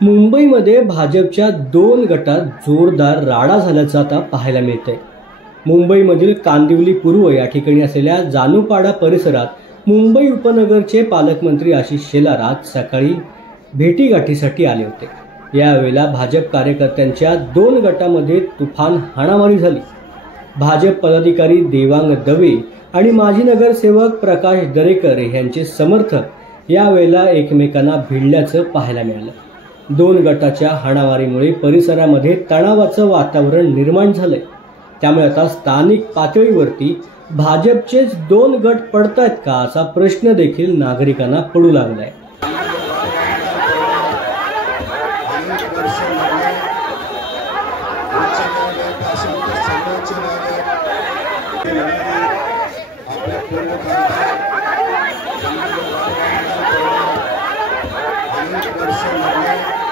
मुंबईमध्ये भाजपच्या 2 गटात जोरदार राडा झाल्याचं आता पाहायला मिळतंय। मुंबईमधील कांदिवली पूर्व या ठिकाणी असलेल्या जानूपाडा परिसरात मुंबई उपनगरचे पालकमंत्री आशिष शेलार आज सकाळी भेटीगाठीसाठी आले होते। यावेळेला भाजप कार्यकर्त्यांच्या 2 गटामध्ये तुफान हाणामारी झाली। भाजप पदाधिकारी देवांग दवे आणि माजी नगरसेवक प्रकाश दरेकर यांचे समर्थक यावेळेला एकमेकांना भिडल्याचं पाहायला मिळालं। 2 गटाच्या हाणामारीमुळे परिसरामध्ये तणावाचं वातावरण निर्माण झालंय। त्यामुळे आता स्थानिक पातळीवरती भाजपचेच 2 गट पडतायत का असा प्रश्न देखील नागरिकांना पडू लागलाय। आपल्या